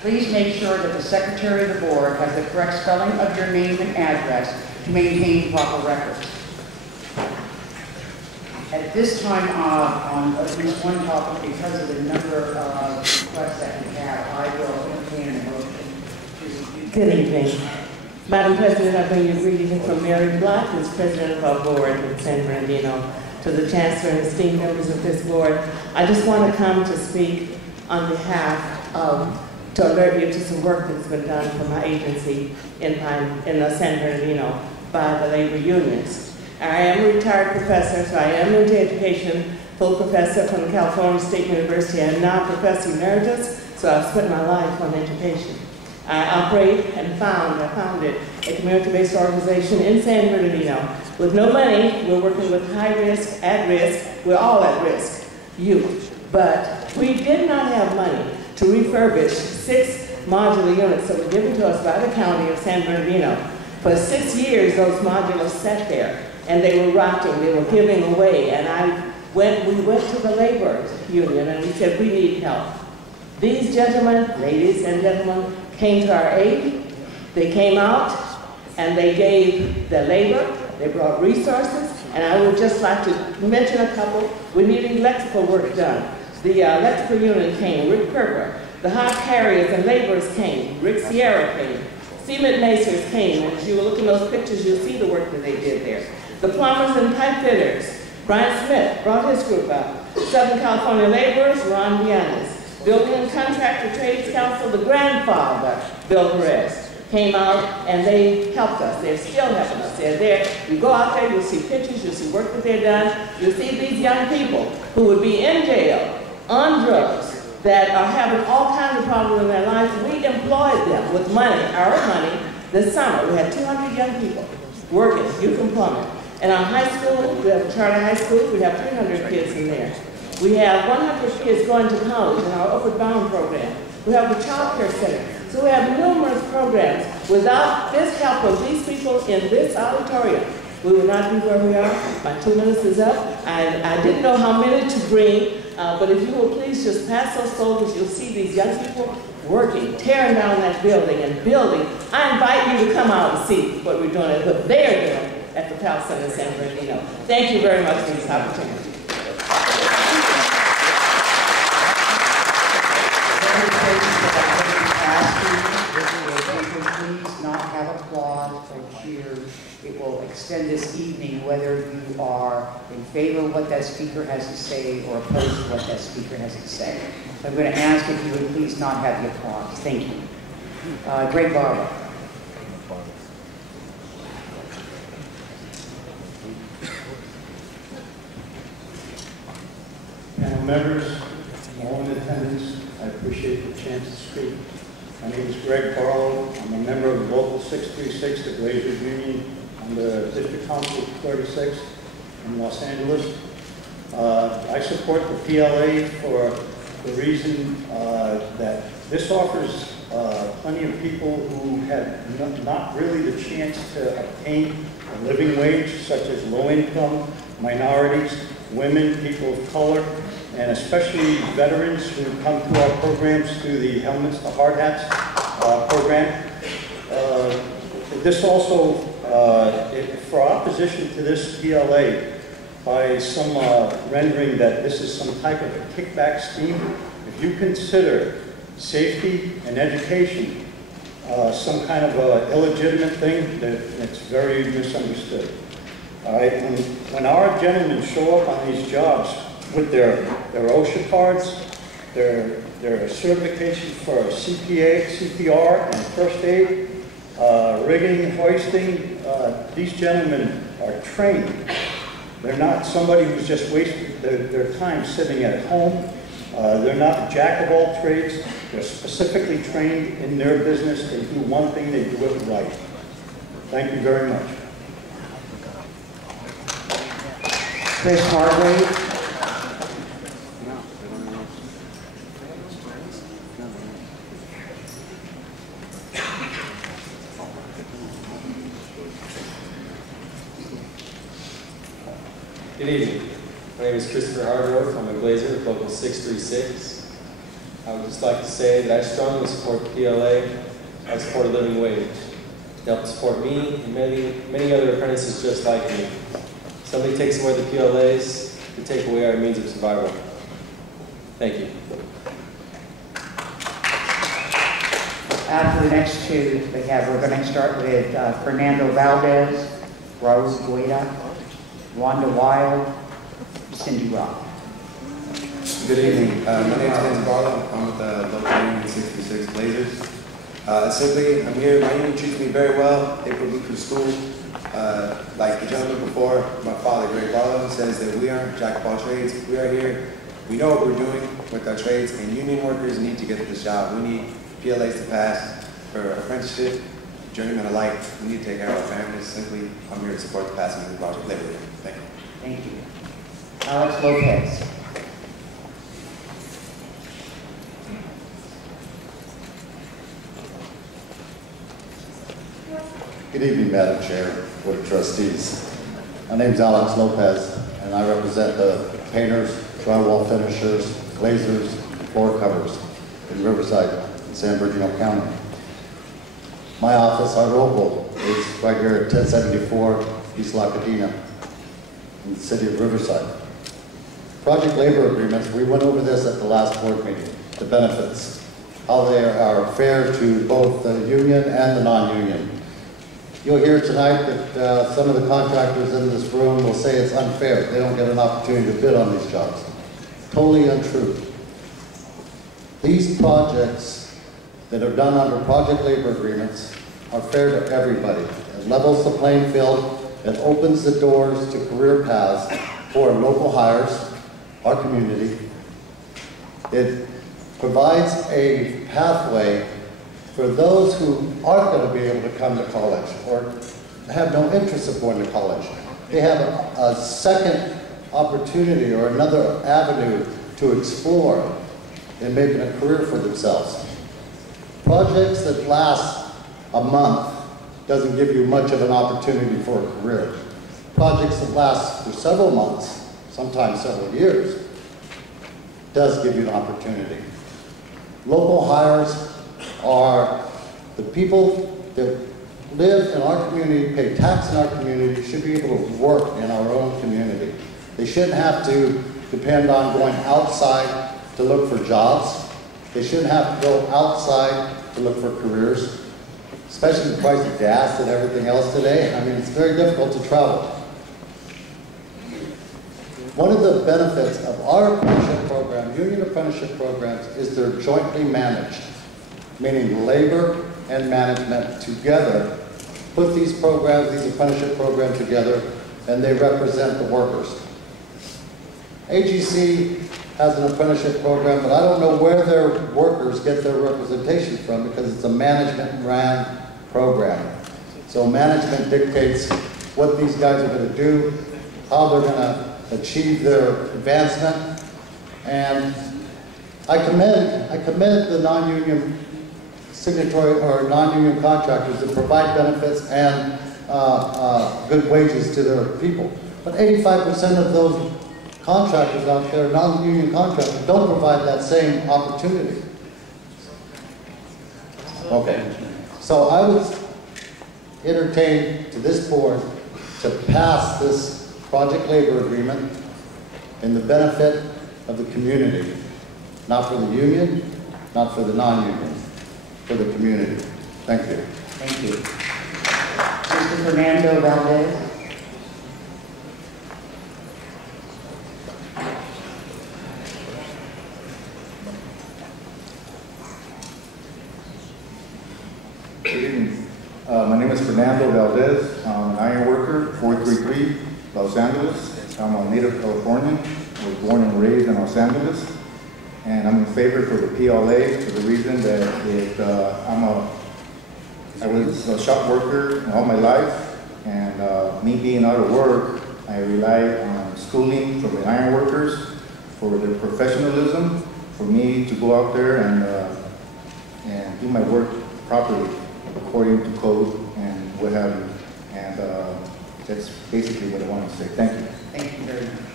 Please make sure that the secretary of the board has the correct spelling of your name and address to maintain proper records. At this time, on at least one topic, because of the number of requests that we have, I will entertain a motion. Good evening. Madam President, I bring you greetings from Mary Black, who's president of our board in San Bernardino, to the chancellor and esteemed members of this board. I just want to come to speak on behalf of, to alert you to some work that's been done for my agency in San Bernardino by the labor unions. I am a retired professor, so I am into education, full professor from California State University. I am now professor emeritus, so I've spent my life on education. I operate and founded a community-based organization in San Bernardino. With no money, we're working with high risk, at risk, we're all at risk, youth. But we did not have money to refurbish 6 modular units that were given to us by the county of San Bernardino. For 6 years, those modulars sat there, and they were rotting, they were giving away, and we went to the labor union and we said, we need help. These gentlemen, ladies and gentlemen, came to our aid. They came out and they gave the labor, they brought resources, and I would just like to mention a couple. We needed electrical work done. The electrical unit came, Rick Kerber. The hot carriers and laborers came, Rick Sierra came. Cement masons came, and as you look in those pictures, you'll see the work that they did there. The plumbers and pipe fitters, Brian Smith brought his group up. Southern California laborers, Ron Vianes. Building and Contractor Trades Council, the grandfather, Bill Perez, came out and they helped us. They're still helping us. They're there. You go out there, you'll see pictures, you'll see work that they've done. You'll see these young people who would be in jail, on drugs, that are having all kinds of problems in their lives. We employed them with money, our money, this summer. We had 200 young people working, youth employment. And our high school, we have a charter high school, we have 300 kids in there. We have 100 kids going to college in our Upward Bound program. We have the child care center. So we have numerous programs. Without this help of these people in this auditorium, we would not be where we are. My 2 minutes is up. I didn't know how many to bring, but if you will please just pass those folders, you'll see these young people working, tearing down that building and building. I invite you to come out and see what we're doing and what they're doing at the Pal Center in San Bernardino. Thank you very much for this opportunity. Please not have applause or cheers. It will extend this evening whether you are in favor of what that speaker has to say or opposed to what that speaker has to say. So I'm going to ask if you would please not have the applause. Thank you. Greg Barber. Panel members, all in attendance, I appreciate the chance to speak. My name is Greg Barlow. I'm a member of Local 636, the Glazers Union. I'm the District Council 36 in Los Angeles. I support the PLA for the reason that this offers plenty of people who have not really the chance to obtain a living wage, such as low-income, minorities, women, people of color, and especially veterans who come to our programs through the Helmets to Hard Hats program. This also, for opposition to this PLA, by some rendering that this is some type of a kickback scheme, if you consider safety and education some kind of a illegitimate thing, that it's very misunderstood. All right, when our gentlemen show up on these jobs with their OSHA cards, their certification for CPR and first aid, rigging, hoisting, these gentlemen are trained. They're not somebody who's just wasting their time sitting at home. They're not jack of all trades. They're specifically trained in their business. They do one thing, they do it right. Thank you very much. Chris Hargrave. Good evening. My name is Christopher Hardworth. I'm a glazer at Local 636. I would just like to say that I strongly support the PLA. I support a living wage. It helps support me and many other apprentices just like me. Somebody takes away the PLAs, they take away our means of survival. Thank you. After the next two, we're going to start with Fernando Valdez, Rose Guida, Wanda Wild, Cindy Rock. Good evening. My name is Nancy Barlow. I'm with the local Union 66 Blazers. Simply, I'm here. My union treats me very well. They put me through school. Like the gentleman before, my father, Greg Barlow, says that we aren't jack of all trades. We are here. We know what we're doing with our trades, and union workers need to get this job. We need PLAs to pass for apprenticeship, journeyman alike. We need to take care of our families. Simply, I'm here to support the passing of the project labor. Thank you. Thank you. Alex Lopez. Good evening, Madam Chair, Board of Trustees. My name is Alex Lopez, and I represent the painters, drywall finishers, glazers, floor covers in Riverside in San Bernardino County. My office, our local, is right here at 1074 East La Cadena in the city of Riverside. Project labor agreements, we went over this at the last board meeting, the benefits, how they are fair to both the union and the non-union. You'll hear tonight that some of the contractors in this room will say it's unfair. They don't get an opportunity to bid on these jobs. Totally untrue. These projects that are done under project labor agreements are fair to everybody. It levels the playing field. It opens the doors to career paths for local hires, our community. It provides a pathway for those who aren't going to be able to come to college or have no interest in going to college. They have a second opportunity or another avenue to explore in making a career for themselves. Projects that last a month doesn't give you much of an opportunity for a career. Projects that last for several months, sometimes several years, does give you an opportunity. Local hires are the people that live in our community, pay tax in our community, should be able to work in our own community. They shouldn't have to depend on going outside to look for jobs. They shouldn't have to go outside to look for careers, especially the price of gas and everything else today. I mean, it's very difficult to travel. One of the benefits of our apprenticeship program, union apprenticeship programs, is they're jointly managed, meaning labor and management together put these programs, these apprenticeship programs together, and they represent the workers. AGC has an apprenticeship program, but I don't know where their workers get their representation from because it's a management-ran program. So management dictates what these guys are going to do, how they're going to achieve their advancement, and I commend the non-union signatory or non-union contractors that provide benefits and good wages to their people. But 85% of those contractors out there, non-union contractors, don't provide that same opportunity. Okay, so I would entertain to this board to pass this project labor agreement in the benefit of the community, not for the union, not for the non-union, for the community. Thank you. Thank you. Mr. Fernando Valdez. Good evening. My name is Fernando Valdez. I'm an iron worker, 433, Los Angeles. I'm a native Californian. I was born and raised in Los Angeles. And I'm in favor for the PLA for the reason that I was a shop worker all my life. And me being out of work, I rely on schooling from the iron workers for their professionalism, for me to go out there and do my work properly, according to code and what have you. And that's basically what I want to say. Thank you. Thank you very much.